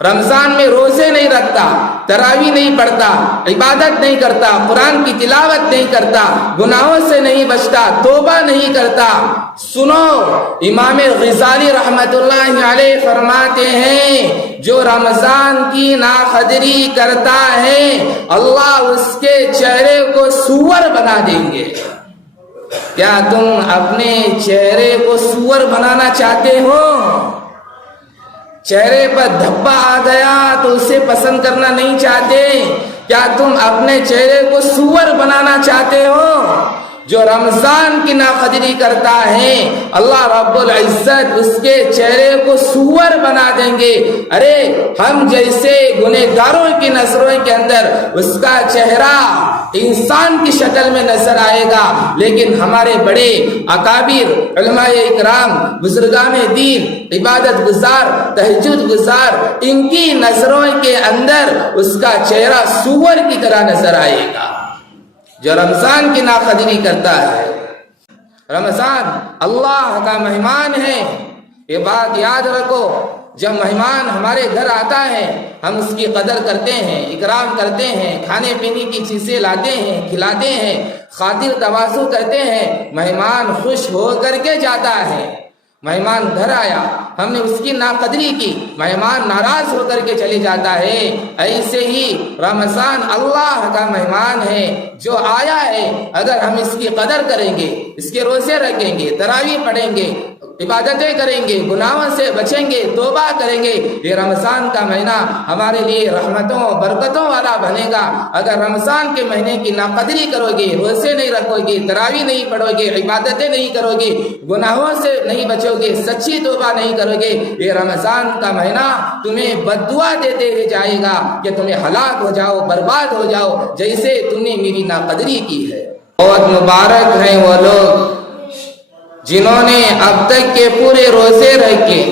رمضان میں روزے نہیں رکھتا، تراویح نہیں پڑھتا، عبادت نہیں کرتا، قرآن کی تلاوت نہیں کرتا، گناہوں سے نہیں بچتا، توبہ نہیں کرتا، سنو امام غزالی رحمت اللہ علیہ فرماتے ہیں جو رمضان کی ناقدری کرتا ہے اللہ اس کے چہرے کو سور بنا دیں گے۔ کیا تم اپنے چہرے کو سور بنانا چاہتے ہو؟ چہرے پر دھبا آ گیا تو اسے پسند کرنا نہیں چاہتے؟ کیا تم اپنے چہرے کو سور بنانا چاہتے ہو؟ جو رمضان کی ناقدری کرتا ہے اللہ رب العزت اس کے چہرے کو سور بنا دیں گے۔ ارے ہم جیسے گنہگاروں کی نظروں کے اندر اس کا چہرہ انسان کی شکل میں نظر آئے گا، لیکن ہمارے بڑے اکابر علماء اکرام، بزرگان دین، عبادت گزار، تہجد گزار، ان کی نظروں کے اندر اس کا چہرہ سور کی طرح نظر آئے گا۔ جو رمضان کی ناقدری کرتا ہے، رمضان اللہ کا مہمان ہے، یہ بات یاد رکھو۔ جب مہمان ہمارے گھر آتا ہے ہم اس کی قدر کرتے ہیں، اکرام کرتے ہیں، کھانے پینے کی چیزیں لاتے ہیں، کھلاتے ہیں، خاطر تواضع کرتے ہیں، مہمان خوش ہو کر کے جاتا ہے۔ مہمان گھر آیا، ہم نے اس کی ناقدری کی، مہمان ناراض ہو کر کے چلے جاتا ہے۔ ایسے ہی رمضان اللہ کا مہمان ہے جو آیا ہے، اگر ہم اس کی قدر کریں گے، اس کے روزے رکھیں گے، تراویح پڑھیں گے، عبادتیں کریں گے، گناہوں سے بچیں گے، توبہ کریں گے، یہ رمضان کا مہینہ ہمارے لیے رحمتوں برکتوں والا بنے گا۔ اگر رمضان کے مہینے کی ناقدری کرو گے، روزے نہیں رکھو گے، تراویح نہیں پڑھو گے، عبادتیں نہیں کرو گے، گناہوں سے نہیں بچو گے، سچی توبہ نہیں کرو گے، یہ رمضان کا مہینہ تمہیں بد دعا دیتے ہوئے جائے گا کہ تمہیں ہلاک ہو جاؤ، برباد ہو جاؤ، جیسے تم نے میری ناقدری کی ہے۔ بہت مبارک ہیں وہ لوگ جنہوں نے اب تک کے پورے روزے رکھے،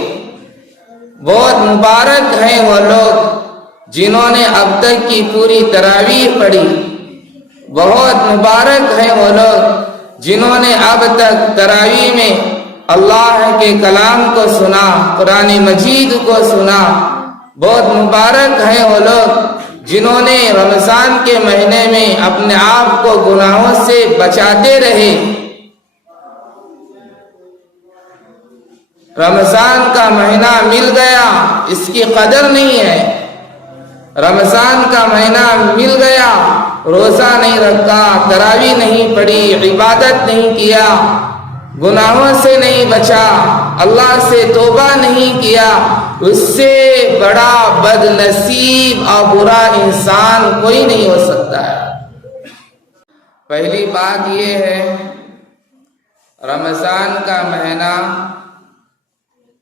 بہت مبارک ہیں وہ لوگ جنہوں نے اب تک کی پوری تراویح پڑھی، بہت مبارک ہیں وہ لوگ جنہوں نے اب تک تراویح میں اللہ کے کلام کو سنا، قرآن مجید کو سنا، بہت مبارک ہیں وہ لوگ جنہوں نے رمضان کے مہینے میں اپنے آپ کو گناہوں سے بچاتے رہے۔ رمضان کا مہینہ مل گیا، اس کی قدر نہیں ہے۔ رمضان کا مہینہ مل گیا، روزہ نہیں رکھا، تراویح نہیں پڑھی، عبادت نہیں کیا، گناہوں سے نہیں بچا، اللہ سے توبہ نہیں کیا، اس سے بڑا بد نصیب اور برا انسان کوئی نہیں ہو سکتا ہے۔ پہلی بات یہ ہے رمضان کا مہینہ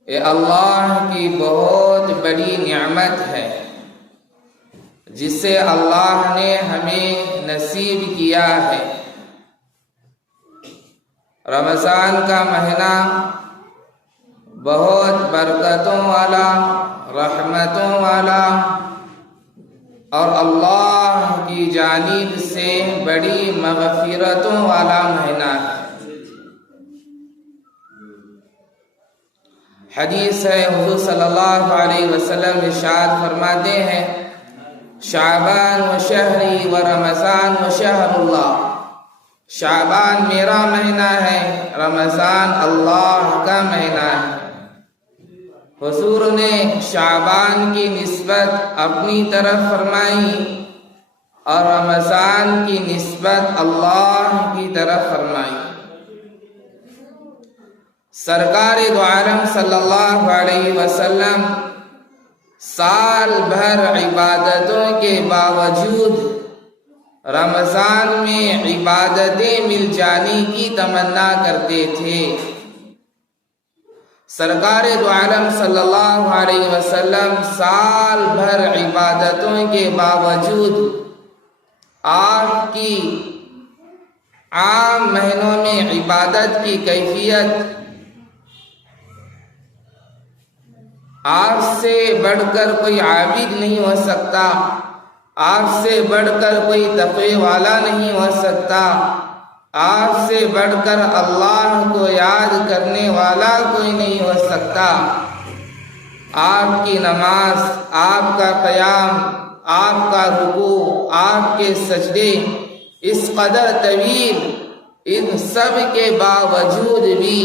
یہ اللہ کی بہت بڑی نعمت ہے جسے اللہ نے ہمیں نصیب کیا ہے۔ رمضان کا مہینہ بہت برکتوں والا، رحمتوں والا اور اللہ کی جانب سے بڑی مغفرتوں والا مہینہ ہے۔ حدیث ہے حضور صلی اللہ علیہ وسلم ارشاد فرماتے ہیں شعبان و شہری و رمضان و شہر اللہ، شعبان میرا مہینہ ہے، رمضان اللہ کا مہینہ ہے۔ حضور نے شعبان کی نسبت اپنی طرف فرمائی اور رمضان کی نسبت اللہ کی طرف فرمائی۔ سرکار دو عالم صلی اللہ علیہ وسلم سال بھر عبادتوں کے باوجود رمضان میں عبادتیں مل جانے کی تمنا کرتے تھے۔ سرکار دو عالم صلی اللہ علیہ وسلم سال بھر عبادتوں کے باوجود آپ کی عام مہینوں میں عبادت کی کیفیت آپ سے بڑھ کر کوئی عابد نہیں ہو سکتا، آپ سے بڑھ کر کوئی تقوی والا نہیں ہو سکتا، آپ سے بڑھ کر اللہ کو یاد کرنے والا کوئی نہیں ہو سکتا۔ آپ کی نماز، آپ کا قیام، آپ کا رکوع، آپ کے سجدے اس قدر طویل، ان سب کے باوجود بھی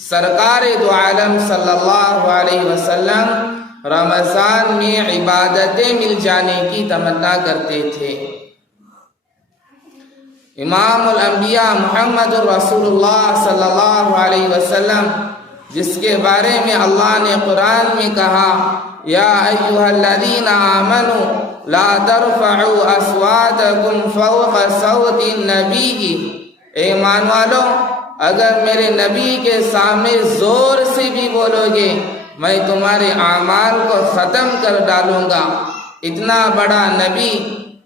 سرکار دو عالم صلی اللہ علیہ وسلم رمضان میں عبادتیں مل جانے کی تمنا کرتے تھے۔ امام الانبیاء محمد الرسول اللہ صلی اللہ علیہ وسلم، جس کے بارے میں اللہ نے قرآن میں کہا یا ایھا الذین آمنوا لا ترفعوا اصواتکم فوق صوت النبی، اے ایمان والو اگر میرے نبی کے سامنے زور سے بھی بولو گے میں تمہارے اعمال کو ختم کر ڈالوں گا۔ اتنا بڑا نبی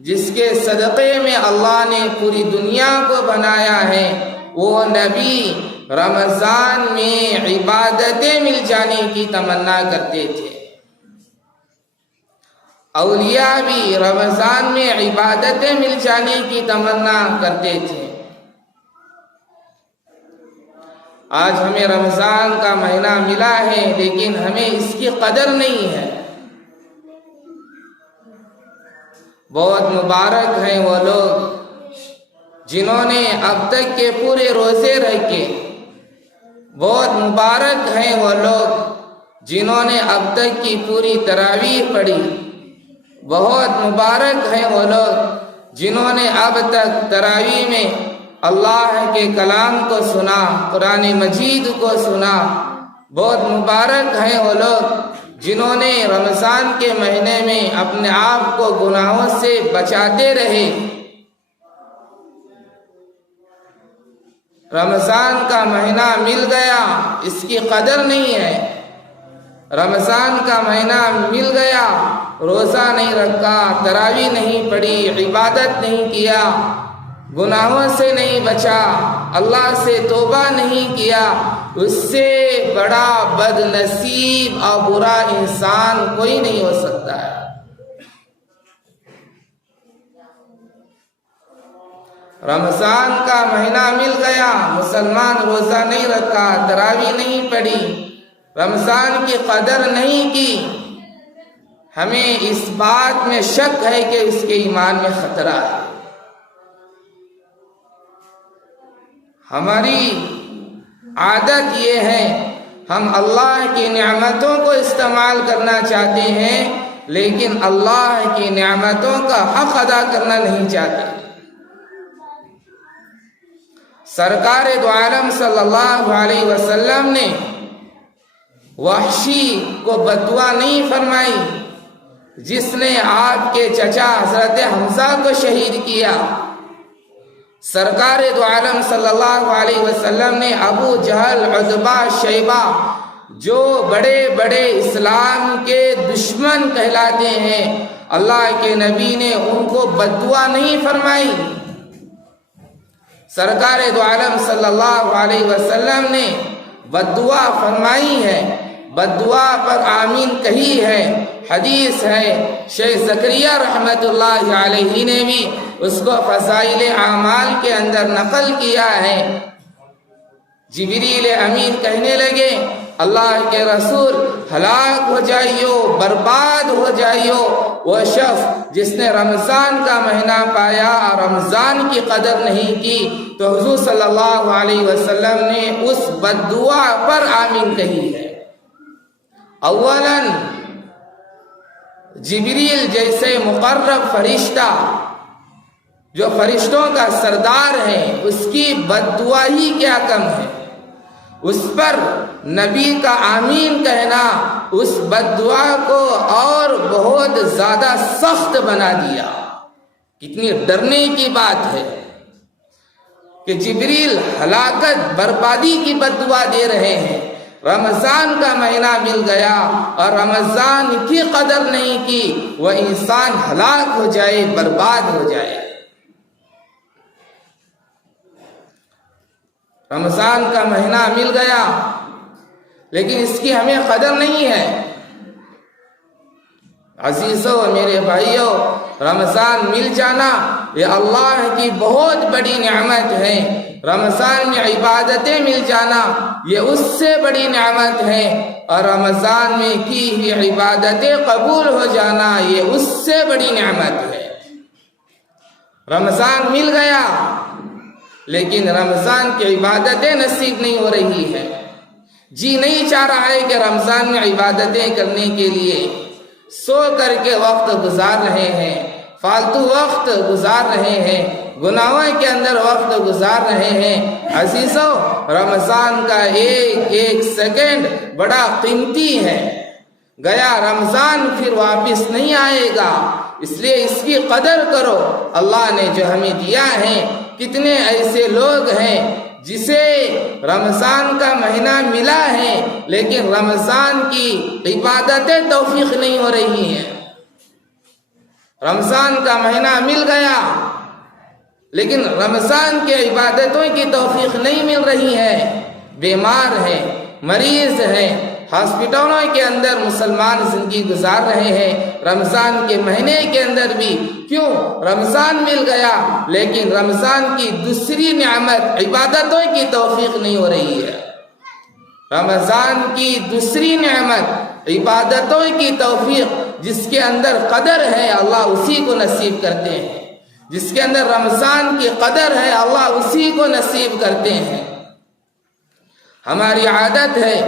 جس کے صدقے میں اللہ نے پوری دنیا کو بنایا ہے، وہ نبی رمضان میں عبادتیں مل جانے کی تمنا کرتے تھے۔ اولیاء بھی رمضان میں عبادتیں مل جانے کی تمنا کرتے تھے۔ آج ہمیں رمضان کا مہینہ ملا ہے لیکن ہمیں اس کی قدر نہیں ہے۔ بہت مبارک ہیں وہ لوگ جنہوں نے اب تک کے پورے روزے رکھے، بہت مبارک ہیں وہ لوگ جنہوں نے اب تک کی پوری تراویح پڑھی، بہت مبارک ہیں وہ لوگ جنہوں نے اب تک تراویح میں اللہ کے کلام کو سنا، قرآن مجید کو سنا۔ بہت مبارک ہیں وہ لوگ جنہوں نے رمضان کے مہینے میں اپنے آپ کو گناہوں سے بچاتے رہے۔ رمضان کا مہینہ مل گیا، اس کی قدر نہیں ہے۔ رمضان کا مہینہ مل گیا، روزہ نہیں رکھا، تراویح نہیں پڑھی، عبادت نہیں کیا، گناہوں سے نہیں بچا، اللہ سے توبہ نہیں کیا، اس سے بڑا بد نصیب اور برا انسان کوئی نہیں ہو سکتا ہے۔ رمضان کا مہینہ مل گیا، مسلمان روزہ نہیں رکھا، تراویح نہیں پڑھی، رمضان کی قدر نہیں کی، ہمیں اس بات میں شک ہے کہ اس کے ایمان میں خطرہ ہے۔ ہماری عادت یہ ہے ہم اللہ کی نعمتوں کو استعمال کرنا چاہتے ہیں لیکن اللہ کی نعمتوں کا حق ادا کرنا نہیں چاہتے۔ سرکار دو عالم صلی اللہ علیہ وسلم نے وحشی کو بد دعا نہیں فرمائی جس نے آپ کے چچا حضرت حمزہ کو شہید کیا۔ سرکار دو عالم صلی اللہ علیہ وسلم نے ابو جہل، عتبہ، شیبہ جو بڑے بڑے اسلام کے دشمن کہلاتے ہیں، اللہ کے نبی نے ان کو بد دعا نہیں فرمائی۔ سرکار دو عالم صلی اللہ علیہ وسلم نے بد دعا فرمائی ہے، بد دعا پر آمین کہی ہے۔ حدیث ہے، شیخ زکریا رحمت اللہ علیہ نے بھی اس کو فضائل اعمال کے اندر نقل کیا ہے۔ جبریل امین کہنے لگے اللہ کے رسول ہلاک ہو جائیو، برباد ہو جائیو وہ شخص جس نے رمضان کا مہینہ پایا اور رمضان کی قدر نہیں کی۔ تو حضور صلی اللہ علیہ وسلم نے اس بد دعا پر آمین کہی ہے۔ اولاً جبریل جیسے مقرب فرشتہ جو فرشتوں کا سردار ہے اس کی بد دعا ہی کیا کم ہے، اس پر نبی کا آمین کہنا اس بد دعا کو اور بہت زیادہ سخت بنا دیا۔ کتنی ڈرنے کی بات ہے کہ جبریل ہلاکت بربادی کی بد دعا دے رہے ہیں۔ رمضان کا مہینہ مل گیا اور رمضان کی قدر نہیں کی، وہ انسان ہلاک ہو جائے، برباد ہو جائے۔ رمضان کا مہینہ مل گیا لیکن اس کی ہمیں قدر نہیں ہے۔ عزیزو میرے بھائیو، رمضان مل جانا یہ اللہ کی بہت بڑی نعمت ہے۔ رمضان میں عبادتیں مل جانا یہ اس سے بڑی نعمت ہے، اور رمضان میں کی ہوئی عبادتیں قبول ہو جانا یہ اس سے بڑی نعمت ہے۔ رمضان مل گیا لیکن رمضان کی عبادتیں نصیب نہیں ہو رہی ہے، جی نہیں چاہ رہا ہے کہ رمضان میں عبادتیں کرنے کے لیے سو کر کے وقت گزار رہے ہیں، فالتو وقت گزار رہے ہیں، گناہوں کے اندر وقت گزار رہے ہیں۔ عزیزو، رمضان کا ایک ایک سیکنڈ بڑا قیمتی ہے، گیا رمضان پھر واپس نہیں آئے گا، اس لیے اس کی قدر کرو۔ اللہ نے جو ہمیں دیا ہے، کتنے ایسے لوگ ہیں جسے رمضان کا مہینہ ملا ہے لیکن رمضان کی عبادتیں توفیق نہیں ہو رہی ہیں۔ رمضان کا مہینہ مل گیا لیکن رمضان کے عبادتوں کی توفیق نہیں مل رہی ہے، بیمار ہیں، مریض ہیں، ہاسپٹلوں کے اندر مسلمان زندگی گزار رہے ہیں۔ رمضان کے مہینے کے اندر بھی کیوں رمضان مل گیا لیکن رمضان کی دوسری نعمت عبادتوں کی توفیق نہیں ہو رہی ہے۔ رمضان کی دوسری نعمت عبادتوں کی توفیق جس کے اندر قدر ہے اللہ اسی کو نصیب کرتے ہیں، جس کے اندر رمضان کی قدر ہے اللہ اسی کو نصیب کرتے ہیں۔ ہماری عادت ہے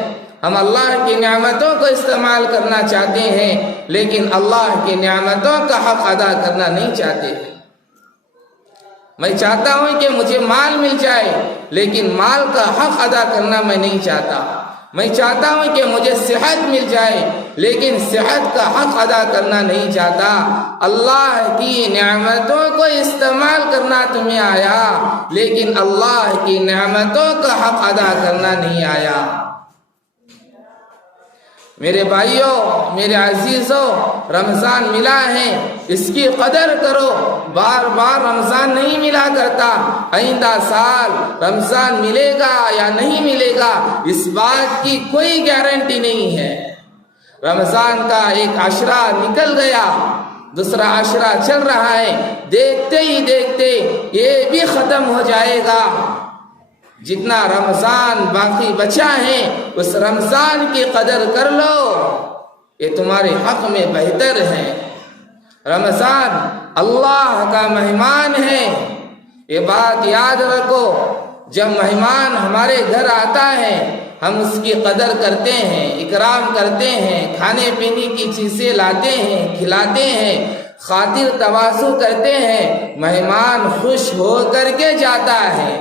ہم اللہ کی نعمتوں کو استعمال کرنا چاہتے ہیں لیکن اللہ کی نعمتوں کا حق ادا کرنا نہیں چاہتے ہیں۔ میں چاہتا ہوں کہ مجھے مال مل جائے لیکن مال کا حق ادا کرنا میں نہیں چاہتا۔ میں چاہتا ہوں کہ مجھے صحت مل جائے لیکن صحت کا حق ادا کرنا نہیں چاہتا۔ اللہ کی نعمتوں کو استعمال کرنا تمہیں آیا لیکن اللہ کی نعمتوں کا حق ادا کرنا نہیں آیا۔ میرے بھائیوں، میرے عزیزوں، رمضان ملا ہے، اس کی قدر کرو۔ بار بار رمضان نہیں ملا کرتا، آئندہ سال رمضان ملے گا یا نہیں ملے گا اس بات کی کوئی گارنٹی نہیں ہے۔ رمضان کا ایک عشرہ نکل گیا، دوسرا عشرہ چل رہا ہے، دیکھتے ہی دیکھتے یہ بھی ختم ہو جائے گا۔ جتنا رمضان باقی بچا ہے اس رمضان کی قدر کر لو، یہ تمہارے حق میں بہتر ہے۔ رمضان اللہ کا مہمان ہے، یہ بات یاد رکھو۔ جب مہمان ہمارے گھر آتا ہے ہم اس کی قدر کرتے ہیں، اکرام کرتے ہیں، کھانے پینے کی چیزیں لاتے ہیں، کھلاتے ہیں، خاطر تواضع کرتے ہیں، مہمان خوش ہو کر کے جاتا ہے۔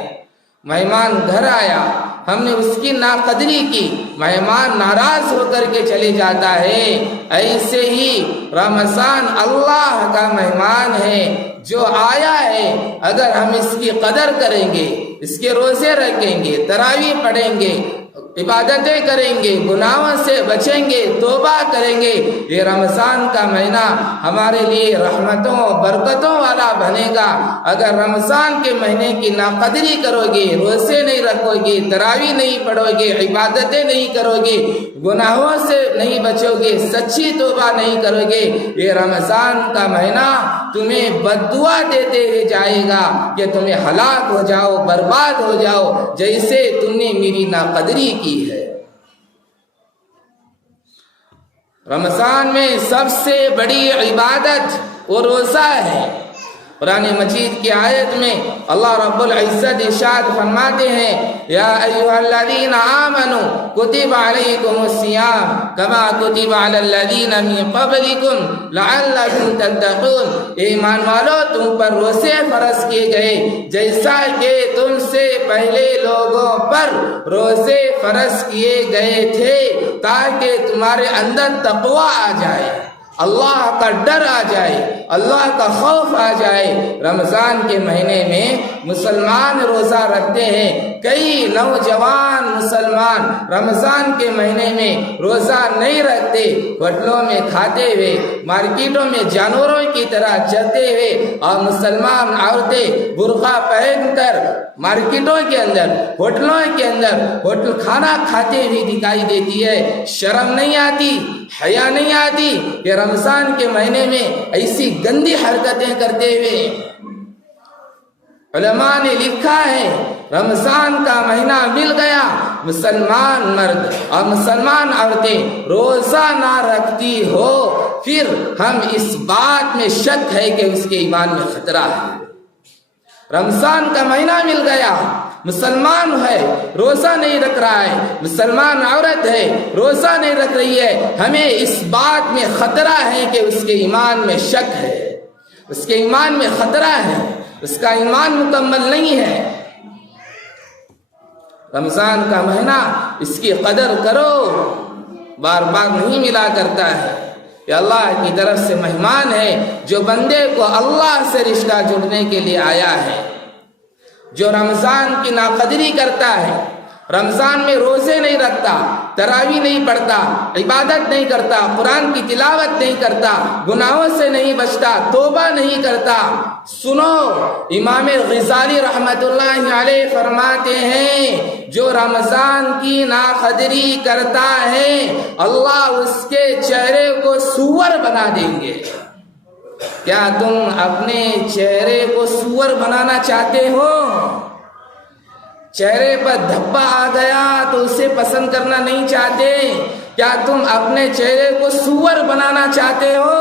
مہمان گھر آیا، ہم نے اس کی ناقدری کی، مہمان ناراض ہو کر کے چلے جاتا ہے۔ ایسے ہی رمضان اللہ کا مہمان ہے جو آیا ہے، اگر ہم اس کی قدر کریں گے، اس کے روزے رکھیں گے، تراویح پڑھیں گے، عبادتیں کریں گے، گناہوں سے بچیں گے، توبہ کریں گے، یہ رمضان کا مہینہ ہمارے لیے رحمتوں برکتوں والا بنے گا۔ اگر رمضان کے مہینے کی ناقدری کرو گے، روزے نہیں رکھو گے، تراویح نہیں پڑھو گے، عبادتیں نہیں کرو گے، گناہوں سے نہیں بچو گے، سچی توبہ نہیں کرو گے، یہ رمضان کا مہینہ تمہیں بددعا دیتے ہوئے جائے گا کہ تمہیں ہلاک ہو جاؤ، برباد ہو جاؤ، جیسے تم نے میری ناقدری کی ہے۔ رمضان میں سب سے بڑی عبادت وہ روزہ ہے۔ قرآن مجید کی آیت میں اللہ رب العزت ارشاد فرماتے ہیں، یا ایھا الذین آمنوا کتب علیکم الصیام کما کتب علی الذین من قبلکم لعلکم تتقون۔ ایمان والو، تم پر روزے فرض کیے گئے جیسا کہ تم سے پہلے لوگوں پر روزے فرض کیے گئے تھے تاکہ تمہارے اندر تقوی آ جائے، اللہ کا ڈر آ جائے، اللہ کا خوف آ جائے۔ رمضان کے مہینے میں مسلمان روزہ رکھتے ہیں، کئی نوجوان مسلمان رمضان کے مہینے میں روزہ نہیں رکھتے، ہوٹلوں میں کھاتے ہوئے، مارکیٹوں میں جانوروں کی طرح چلتے ہوئے، اور مسلمان عورتیں برقع پہن کر مارکیٹوں کے اندر، ہوٹلوں کے اندر ہوٹل کھانا کھاتے ہوئے دکھائی دیتی ہے۔ شرم نہیں آتی، حیا نہیں آتی کہ رمضان کے مہینے میں ایسی گندی حرکتیں کرتے ہوئے۔ علماء نے لکھا ہے رمضان کا مہینہ مل گیا، مسلمان مرد اور مسلمان عورتیں روزہ نہ رکھتی ہو، پھر ہم اس بات میں شک ہے کہ اس کے ایمان میں خطرہ ہے۔ رمضان کا مہینہ مل گیا، مسلمان ہے روزہ نہیں رکھ رہا ہے، مسلمان عورت ہے روزہ نہیں رکھ رہی ہے، ہمیں اس بات میں خطرہ ہے کہ اس کے ایمان میں شک ہے، اس کے ایمان میں خطرہ ہے، اس کا ایمان مکمل نہیں ہے۔ رمضان کا مہینہ اس کی قدر کرو، بار بار نہیں ملا کرتا ہے، یہ اللہ کی طرف سے مہمان ہے جو بندے کو اللہ سے رشتہ جوڑنے کے لیے آیا ہے۔ جو رمضان کی ناقدری کرتا ہے، رمضان میں روزے نہیں رکھتا، تراویح نہیں پڑھتا، عبادت نہیں کرتا، قرآن کی تلاوت نہیں کرتا، گناہوں سے نہیں بچتا، توبہ نہیں کرتا، سنو امام غزالی رحمت اللہ علیہ فرماتے ہیں جو رمضان کی ناقدری کرتا ہے اللہ اس کے چہرے کو سور بنا دیں گے۔ کیا تم اپنے چہرے کو سور بنانا چاہتے ہو؟ چہرے پر دھبا آ گیا تو اسے پسند کرنا نہیں چاہتے؟ کیا تم اپنے چہرے کو سور بنانا چاہتے ہو؟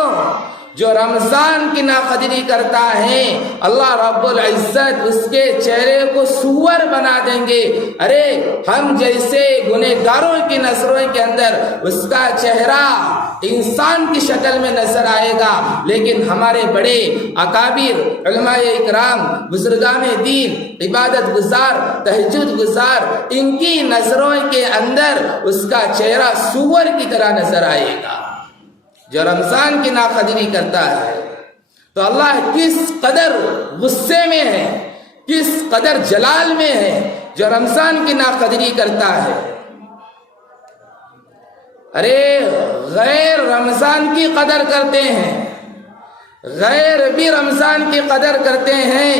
جو رمضان کی ناقدری کرتا ہے اللہ رب العزت اس کے چہرے کو سور بنا دیں گے۔ ارے ہم جیسے گنہگاروں کی نظروں کے اندر اس کا چہرہ انسان کی شکل میں نظر آئے گا، لیکن ہمارے بڑے اکابر علماء اکرام، بزرگان دین، عبادت گزار، تہجد گزار، ان کی نظروں کے اندر اس کا چہرہ سور کی طرح نظر آئے گا۔ جو رمضان کی ناقدری کرتا ہے تو اللہ کس قدر غصے میں ہے، کس قدر جلال میں ہے جو رمضان کی ناقدری کرتا ہے۔ ارے غیر رمضان کی قدر کرتے ہیں، غیر بھی رمضان کی قدر کرتے ہیں،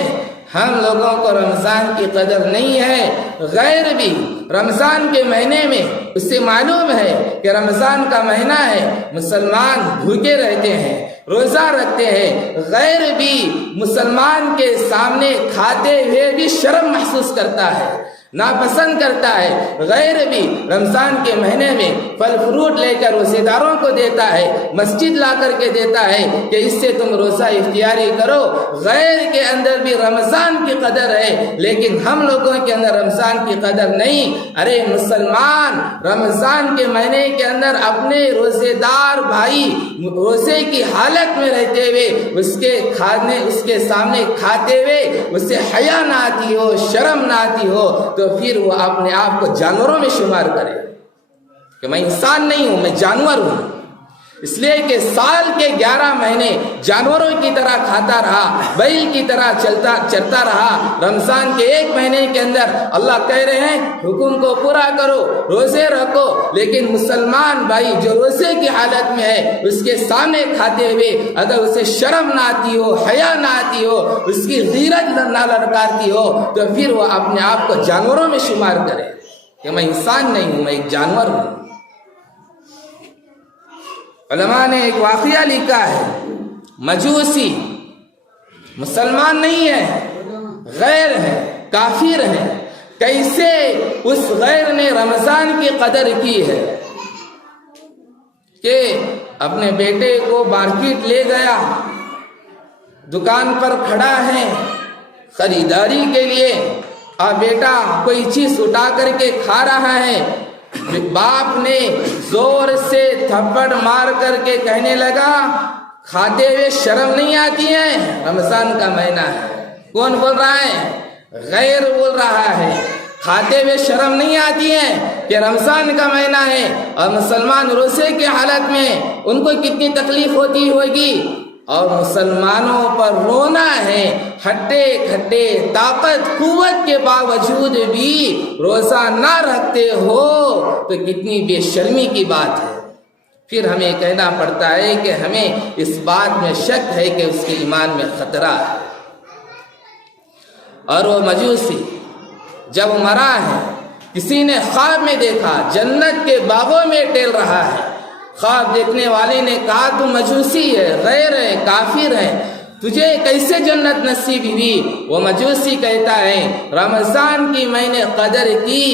ہم لوگوں کو رمضان کی قدر نہیں ہے۔ غیر بھی رمضان کے مہینے میں اسے معلوم ہے کہ رمضان کا مہینہ ہے، مسلمان بھوکے رہتے ہیں، روزہ رکھتے ہیں، غیر بھی مسلمان کے سامنے کھاتے ہوئے بھی شرم محسوس کرتا ہے، ناپسند کرتا ہے۔ غیر بھی رمضان کے مہینے میں پھل فروٹ لے کر روزے داروں کو دیتا ہے، مسجد لا کر کے دیتا ہے کہ اس سے تم روزہ اختیاری کرو۔ غیر کے اندر بھی رمضان کی قدر ہے، لیکن ہم لوگوں کے اندر رمضان کی قدر نہیں۔ ارے مسلمان رمضان کے مہینے کے اندر اپنے روزے دار بھائی روزے کی حالت میں رہتے ہوئے اس کے سامنے کھاتے ہوئے اسے حیا نہ آتی ہو، شرم نہ آتی ہو، تو پھر وہ اپنے آپ کو جانوروں میں شمار کرے کہ میں انسان نہیں ہوں، میں جانور ہوں۔ اس لیے کہ سال کے 11 مہینے جانوروں کی طرح کھاتا رہا، بیل کی طرح چرتا رہا، رمضان کے 1 مہینے کے اندر اللہ کہہ رہے ہیں حکم کو پورا کرو، روزے رکھو، لیکن مسلمان بھائی جو روزے کی حالت میں ہے اس کے سامنے کھاتے ہوئے اگر اسے شرم نہ آتی ہو، حیا نہ آتی ہو، اس کی غیرت نہ لڑکاتی ہو، تو پھر وہ اپنے آپ کو جانوروں میں شمار کرے کہ میں انسان نہیں ہوں، میں ایک جانور ہوں۔ علماء نے ایک واقعہ لکھا ہے، مجوسی مسلمان نہیں ہے، غیر ہے، کافر ہے، کیسے اس غیر نے رمضان کی قدر کی ہے کہ اپنے بیٹے کو مارکیٹ لے گیا، دکان پر کھڑا ہے خریداری کے لیے، اور بیٹا کوئی چیز اٹھا کر کے کھا رہا ہے، باپ نے زور سے تھپڑ مار کر کے کہنے لگا کھاتے ہوئے شرم نہیں آتی ہے؟ رمضان کا مہینہ ہے۔ کون بول رہا ہے؟ غیر بول رہا ہے، کھاتے ہوئے شرم نہیں آتی ہے کہ رمضان کا مہینہ ہے اور مسلمان روزے کی حالت میں ان کو کتنی تکلیف ہوتی ہوگی، اور مسلمانوں پر رونا ہے، ہٹے کھٹے طاقت قوت کے باوجود بھی روزہ نہ رکھتے ہو تو کتنی بے شرمی کی بات ہے۔ پھر ہمیں کہنا پڑتا ہے کہ ہمیں اس بات میں شک ہے کہ اس کے ایمان میں خطرہ ہے۔ اور وہ مجوسی جب مرا ہے، کسی نے خواب میں دیکھا جنت کے باغوں میں ٹہل رہا ہے، خواب دیکھنے والے نے کہا تو مجوسی ہے، غیر ہے، کافر ہے، تجھے کیسے جنت نصیب ہوئی؟ وہ مجوسی کہتا ہے رمضان کی میں نے قدر کی،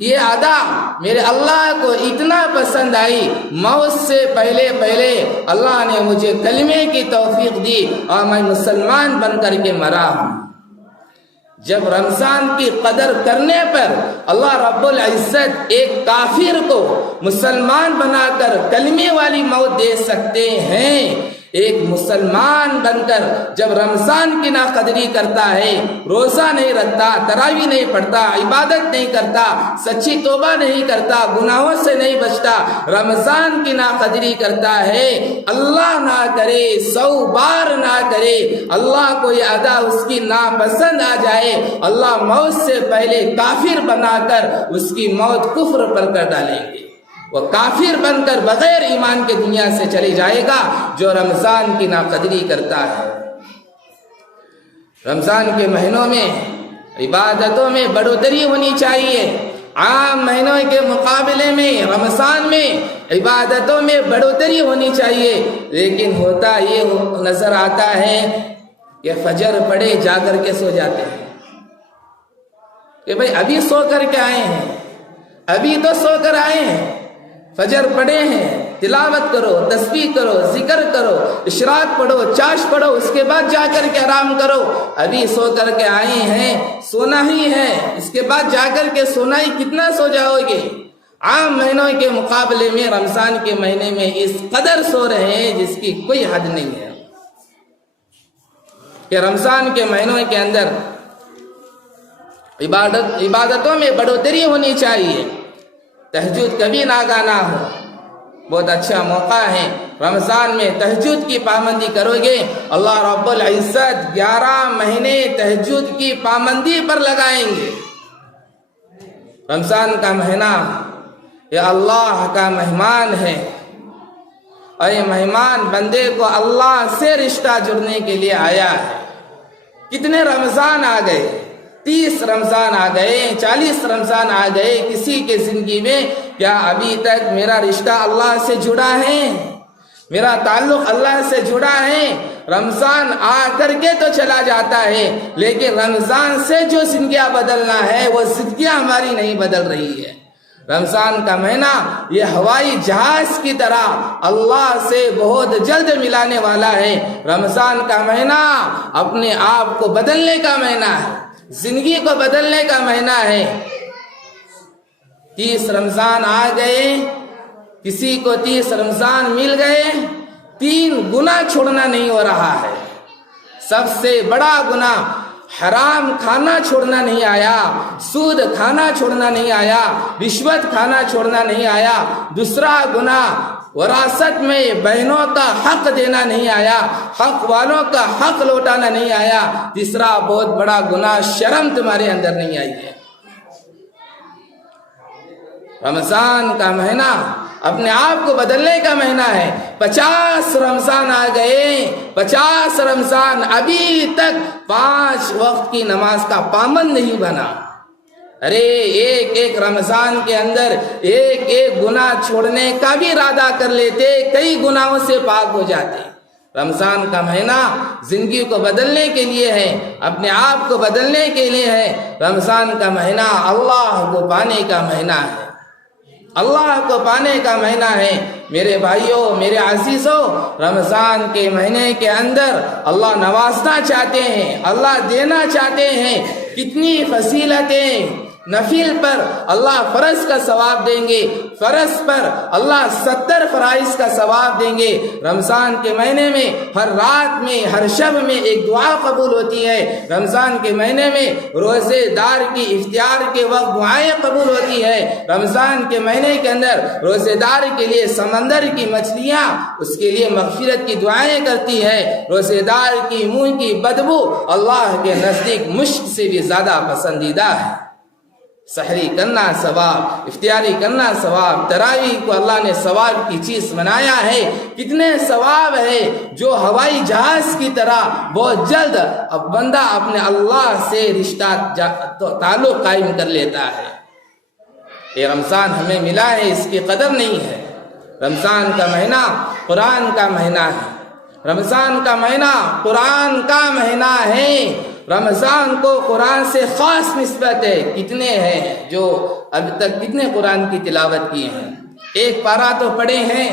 یہ ادا میرے اللہ کو اتنا پسند آئی، موت سے پہلے اللہ نے مجھے کلمے کی توفیق دی اور میں مسلمان بن کر کے مرا ہوں۔ جب رمضان کی قدر کرنے پر اللہ رب العزت ایک کافر کو مسلمان بنا کر کلمے والی موت دے سکتے ہیں، ایک مسلمان بن کر جب رمضان کی ناقدری کرتا ہے، روزہ نہیں رکھتا، تراویح نہیں پڑھتا، عبادت نہیں کرتا، سچی توبہ نہیں کرتا، گناہوں سے نہیں بچتا، رمضان کی ناقدری کرتا ہے، اللہ نہ کرے 100 بار نہ کرے، اللہ کو یہ ادا اس کی ناپسند آ جائے، اللہ موت سے پہلے کافر بنا کر اس کی موت کفر پر کر ڈالیں گے۔ وہ کافر بن کر بغیر ایمان کے دنیا سے چلے جائے گا جو رمضان کی ناقدری کرتا ہے۔ رمضان کے مہینوں میں عبادتوں میں بڑھوتری ہونی چاہیے، عام مہینوں کے مقابلے میں رمضان میں عبادتوں میں بڑھوتری ہونی چاہیے، لیکن ہوتا یہ نظر آتا ہے کہ فجر پڑے جا کر کے سو جاتے ہیں کہ بھئی ابھی سو کر کے آئے ہیں، ابھی تو سو کر آئے ہیں، فجر پڑھے ہیں، تلاوت کرو، تسبیح کرو، ذکر کرو، اشراق پڑھو، چاش پڑھو، اس کے بعد جا کر کے آرام کرو، ابھی سو کر کے آئے ہیں، سونا ہی ہے، اس کے بعد جا کر کے سونا ہی، کتنا سو جاؤ گے؟ عام مہینوں کے مقابلے میں رمضان کے مہینے میں اس قدر سو رہے ہیں جس کی کوئی حد نہیں ہے کہ رمضان کے مہینوں کے اندر عبادتوں میں بڑھوتری ہونی چاہیے۔ تہجد کبھی ناگا نہ ہو، بہت اچھا موقع ہے، رمضان میں تہجد کی پابندی کرو گے، اللہ رب العزت 11 مہینے تہجد کی پابندی پر لگائیں گے۔ رمضان کا مہینہ یہ اللہ کا مہمان ہے، اور یہ مہمان بندے کو اللہ سے رشتہ جڑنے کے لیے آیا ہے۔ کتنے رمضان آ گئے، 30 رمضان آ گئے، 40 رمضان آ گئے، کسی کے زندگی میں کیا ابھی تک میرا رشتہ اللہ سے جڑا ہے، میرا تعلق اللہ سے جڑا ہے؟ رمضان آ کر کے تو چلا جاتا ہے، لیکن رمضان سے جو زندگیاں بدلنا ہے وہ زندگیاں ہماری نہیں بدل رہی ہے۔ رمضان کا مہینہ یہ ہوائی جہاز کی طرح اللہ سے بہت جلد ملانے والا ہے۔ رمضان کا مہینہ اپنے آپ کو بدلنے کا مہینہ ہے، زندگی کو بدلنے کا مہینہ ہے۔ 30 رمضان آ گئے، کسی کو 30 رمضان مل گئے، 3 گناہ چھوڑنا نہیں ہو رہا ہے۔ سب سے بڑا گناہ حرام کھانا چھوڑنا نہیں آیا، سود کھانا چھوڑنا نہیں آیا، رشوت کھانا چھوڑنا نہیں آیا۔ دوسرا گناہ وراثت میں بہنوں کا حق دینا نہیں آیا، حق والوں کا حق لوٹانا نہیں آیا۔ تیسرا بہت بڑا گناہ شرم تمہارے اندر نہیں آئی ہے۔ رمضان کا مہینہ اپنے آپ کو بدلنے کا مہینہ ہے۔ 50 رمضان آ گئے، 50 رمضان ابھی تک 5 وقت کی نماز کا پابند نہیں بنا۔ ارے ایک رمضان کے اندر ایک گناہ چھوڑنے کا بھی ارادہ کر لیتے، کئی گناہوں سے پاک ہو جاتے۔ رمضان کا مہینہ زندگی کو بدلنے کے لیے ہے، اپنے آپ کو بدلنے کے لیے ہے۔ رمضان کا مہینہ اللہ کو پانے کا مہینہ ہے، اللہ کو پانے کا مہینہ ہے۔ میرے بھائیوں، میرے عزیزوں، رمضان کے مہینے کے اندر اللہ نوازنا چاہتے ہیں، اللہ دینا چاہتے ہیں۔ کتنی فضیلتیں، نفل پر اللہ فرض کا ثواب دیں گے، فرض پر اللہ 70 فرائض کا ثواب دیں گے۔ رمضان کے مہینے میں ہر رات میں، ہر شب میں ایک دعا قبول ہوتی ہے۔ رمضان کے مہینے میں روزے دار کی افطار کے وقت دعائیں قبول ہوتی ہے۔ رمضان کے مہینے کے اندر روزے دار کے لیے سمندر کی مچھلیاں اس کے لیے مغفرت کی دعائیں کرتی ہے۔ روزے دار کی منہ کی بدبو اللہ کے نزدیک مشک سے بھی زیادہ پسندیدہ ہے۔ سحری کرنا ثواب، افطاری کرنا ثواب، تراویح کو اللہ نے ثواب کی چیز بنایا ہے۔ کتنے ثواب ہے جو ہوائی جہاز کی طرح بہت جلد اب بندہ اپنے اللہ سے رشتہ تعلق قائم کر لیتا ہے۔ یہ رمضان ہمیں ملا ہے، اس کی قدر نہیں ہے۔ رمضان کا مہینہ قرآن کا مہینہ ہے، رمضان کا مہینہ قرآن کا مہینہ ہے. رمضان کو قرآن سے خاص نسبت ہے. کتنے ہیں جو اب تک کتنے قرآن کی تلاوت کیے ہیں؟ ایک پارہ تو پڑھے ہیں.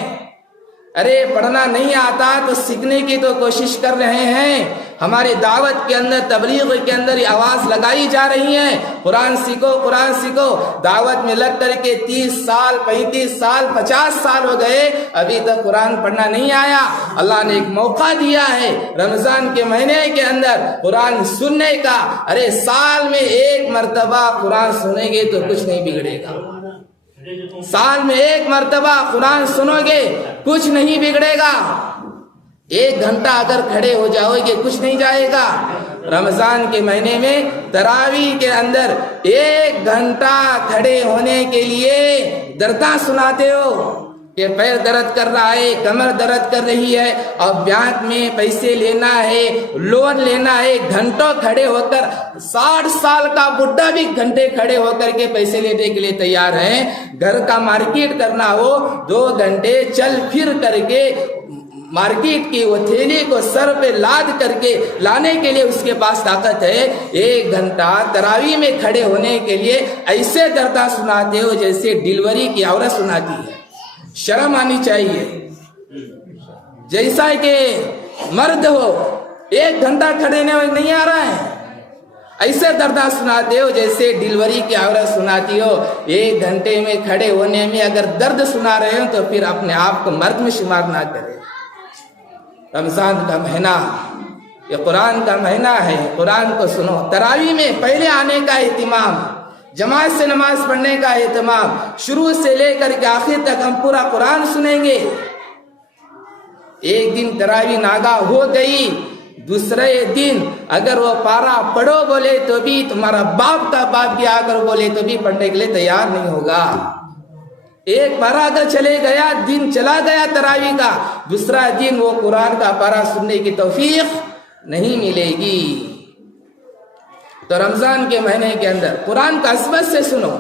ارے پڑھنا نہیں آتا تو سیکھنے کی تو کوشش کر رہے ہیں. ہماری دعوت کے اندر تبلیغ کے اندر یہ آواز لگائی جا رہی ہے قرآن سیکھو قرآن سیکھو. دعوت میں لگ کر کے 30 سال 35 سال 50 سال ہو گئے, ابھی تک قرآن پڑھنا نہیں آیا. اللہ نے ایک موقع دیا ہے رمضان کے مہینے کے اندر قرآن سننے کا. ارے سال میں ایک مرتبہ قرآن سنیں گے تو کچھ نہیں بگڑے گا. سال میں ایک مرتبہ قرآن سنو گے کچھ نہیں بگڑے گا. 1 گھنٹہ اگر کھڑے ہو جاؤ گے کچھ نہیں جائے گا. رمضان کے مہینے میں تراویح کے اندر 1 گھنٹہ کھڑے ہونے کے لیے درداں سناتے ہو کہ پیر درد کر رہا ہے, کمر درد کر رہی ہے, اور بینک میں پیسے لینا ہے, لون لینا ہے. گھنٹوں کھڑے ہو کر 60 سال کا بڈھا بھی گھنٹے کھڑے ہو کر کے پیسے لینے کے لیے تیار ہیں. گھر کا مارکیٹ کرنا ہو 2 گھنٹے چل پھر کر کے مارکیٹ کی وہ تھیلی کو سر پہ لاد کر کے لانے کے لیے اس کے پاس طاقت ہے. 1 گھنٹہ تراویح میں کھڑے ہونے کے لیے ایسے درداں سناتے ہو جیسے ڈیلیوری کی عورت سناتی ہے. شرم آنی چاہیے. جیسا کہ مرد ہو 1 گھنٹہ کھڑے نہیں آ رہا ہے, ایسے درداں سناتے ہو جیسے ڈیلیوری کی عورت سناتی ہو. 1 گھنٹے میں کھڑے ہونے میں اگر درد سنا رہے ہو تو پھر اپنے آپ کو مرد میں شمار نہ کرے. رمضان کا مہینہ یہ قرآن کا مہینہ ہے. قرآن کو سنو. تراویح میں پہلے آنے کا اہتمام, جماعت سے نماز پڑھنے کا اہتمام, شروع سے لے کر کے آخر تک ہم پورا قرآن سنیں گے. ایک دن تراویح ناگا ہو گئی, دوسرے دن اگر وہ پارا پڑھو بولے تو بھی, تمہارا باپ کا باپ بھی آ کر بولے تو بھی پڑھنے کے لیے تیار نہیں ہوگا. ایک پارا اگر چلے گیا, دن چلا گیا تراویح کا, دوسرا دن وہ قرآن کا پارا سننے کی توفیق نہیں ملے گی. تو رمضان کے مہینے کے اندر قرآن کا عظمت سے سنو.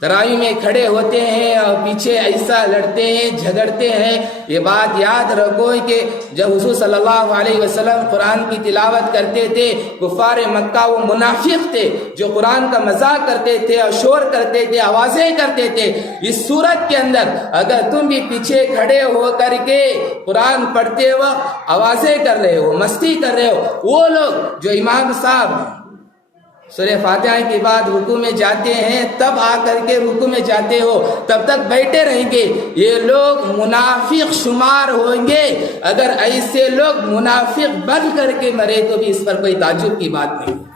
تراویح میں کھڑے ہوتے ہیں اور پیچھے ایسا لڑتے ہیں جھگڑتے ہیں. یہ بات یاد رکھو کہ جب حضور صلی اللہ علیہ وسلم قرآن کی تلاوت کرتے تھے, کفار مکہ وہ منافق تھے جو قرآن کا مذاق کرتے تھے اور شور کرتے تھے, آوازیں کرتے تھے. اس صورت کے اندر اگر تم بھی پیچھے کھڑے ہو کر کے قرآن پڑھتے وقت آوازیں کر رہے ہو, مستی کر رہے ہو, وہ لوگ جو امام صاحب سورہ فاتحہ کے بعد رکوع میں جاتے ہیں تب آ کر کے رکوع میں جاتے ہو, تب تک بیٹھے رہیں گے, یہ لوگ منافق شمار ہوں گے. اگر ایسے لوگ منافق بن کر کے مرے تو بھی اس پر کوئی تعجب کی بات نہیں.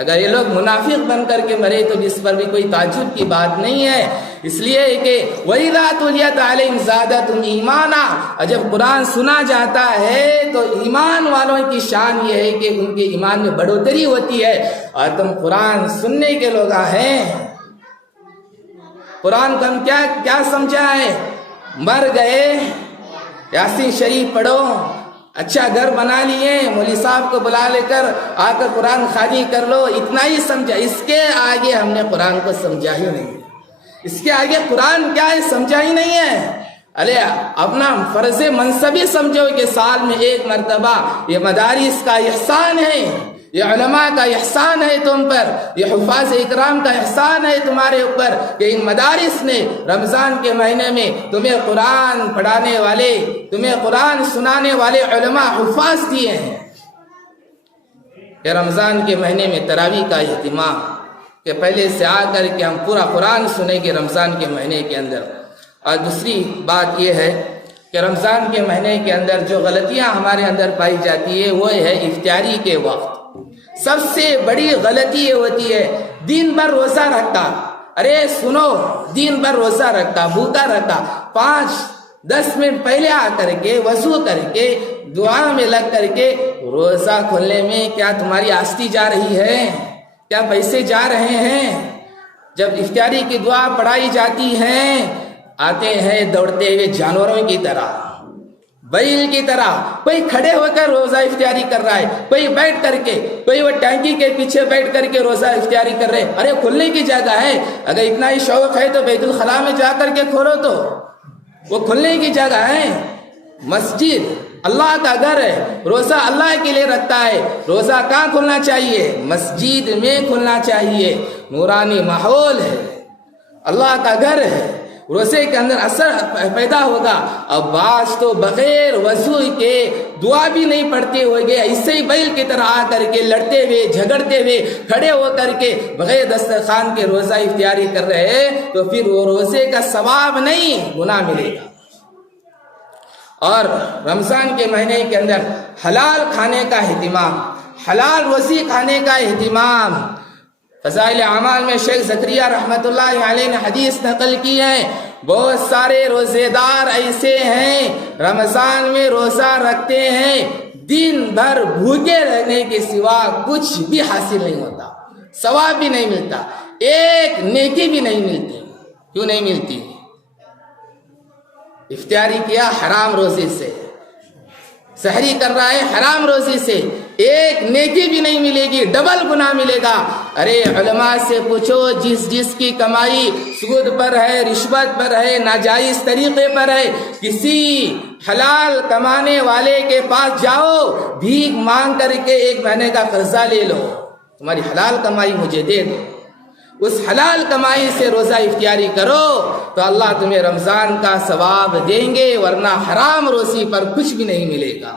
اگر یہ لوگ منافق بن کر کے مرے تو اس پر بھی کوئی تعجب کی بات نہیں ہے. اس لیے کہ وَإِذَا تُلِيَتْ عَلَيْهِمْ زَادَتْهُمْ إِيمَانًا, اور جب قرآن سنا جاتا ہے تو ایمان والوں کی شان یہ ہے کہ ان کے ایمان میں بڑھوتری ہوتی ہے. اور تم قرآن سننے کے لوگ ہیں, قرآن کو ہم کیا سمجھا ہے, مر گئے یاسین شریف پڑھو, اچھا گھر بنا لیے, مولوی صاحب کو بلا لے کر آ کر قرآن خوانی کر لو, اتنا ہی سمجھا. اس کے آگے ہم نے قرآن کو سمجھا ہی نہیں. اس کے آگے قرآن کیا ہے سمجھا ہی نہیں ہے. ارے اپنا فرض منصبی سمجھو کہ سال میں 1 مرتبہ, یہ مدارس کا احسان ہے, یہ علماء کا احسان ہے تم پر, یہ حفاظ اکرام کا احسان ہے تمہارے اوپر کہ ان مدارس نے رمضان کے مہینے میں تمہیں قرآن پڑھانے والے, تمہیں قرآن سنانے والے علماء حفاظ دیے ہیں. کہ رمضان کے مہینے میں تراویح کا اہتمام کہ پہلے سے آ کر کے ہم پورا قرآن سنیں گے رمضان کے مہینے کے اندر. اور دوسری بات یہ ہے کہ رمضان کے مہینے کے اندر جو غلطیاں ہمارے اندر پائی جاتی ہے وہ ہے افطاری کے وقت. سب سے بڑی غلطی یہ ہوتی ہے دن بھر روزہ رکھتا, ارے سنو, دن بھر روزہ رکھتا, بھوکا رکھتا, 5-10 منٹ پہلے آ کر کے وضو کر کے دعا میں لگ کر کے روزہ کھولنے میں کیا تمہاری آستی جا رہی ہے, کیا پیسے جا رہے ہیں؟ جب افطاری کی دعا پڑھائی جاتی ہے آتے ہیں دوڑتے ہوئے جانوروں کی طرح, بیل کی طرح, کوئی کھڑے ہو کر روزہ افطاری کر رہا ہے, کوئی بیٹھ کر کے, کوئی وہ ٹینکی کے پیچھے بیٹھ کر کے روزہ افطاری کر رہے. ارے کھلنے کی جگہ ہے, اگر اتنا ہی شوق ہے تو بیت الخلاء میں جا کر کے کھولو, تو وہ کھلنے کی جگہ ہے. مسجد اللہ کا گھر ہے، روزہ اللہ کے لیے رکھتا ہے، روزہ کہاں کھلنا چاہیے؟ مسجد میں کھلنا چاہیے، نورانی ماحول ہے، اللہ کا گھر ہے، روزے کے اندر اثر پیدا ہوگا۔ اب بعض تو بغیر وضو کے دعا بھی نہیں پڑھتے ہوئے ایسے ہی بیل کی طرح آ کر کے لڑتے ہوئے جھگڑتے ہوئے کھڑے ہو کر کے بغیر دسترخوان کے روزہ افطاری کر رہے ہیں، تو پھر وہ روزے کا ثواب نہیں، گناہ ملے گا۔ اور رمضان کے مہینے کے اندر حلال کھانے کا اہتمام، حلال روزی کھانے کا اہتمام۔ فضائل اعمال میں شیخ زکریا رحمۃ اللہ علیہ نے حدیث نقل کی ہے، بہت سارے روزے دار ایسے ہیں رمضان میں روزہ رکھتے ہیں، دن بھر بھوکے رہنے کے سوا کچھ بھی حاصل نہیں ہوتا، ثواب بھی نہیں ملتا، ایک نیکی بھی نہیں ملتی۔ کیوں نہیں ملتی؟ افطاری کیا حرام روزی سے، سحری کر رہا ہے حرام روزی سے، ایک نیکی بھی نہیں ملے گی، ڈبل گناہ ملے گا۔ ارے علماء سے پوچھو، جس کی کمائی سود پر ہے، رشوت پر ہے، ناجائز طریقے پر ہے، کسی حلال کمانے والے کے پاس جاؤ، بھیک مانگ کر کے 1 مہینے کا قرضہ لے لو، تمہاری حلال کمائی مجھے دے دو، اس حلال کمائی سے روزہ افطاری کرو تو اللہ تمہیں رمضان کا ثواب دیں گے، ورنہ حرام روزی پر کچھ بھی نہیں ملے گا۔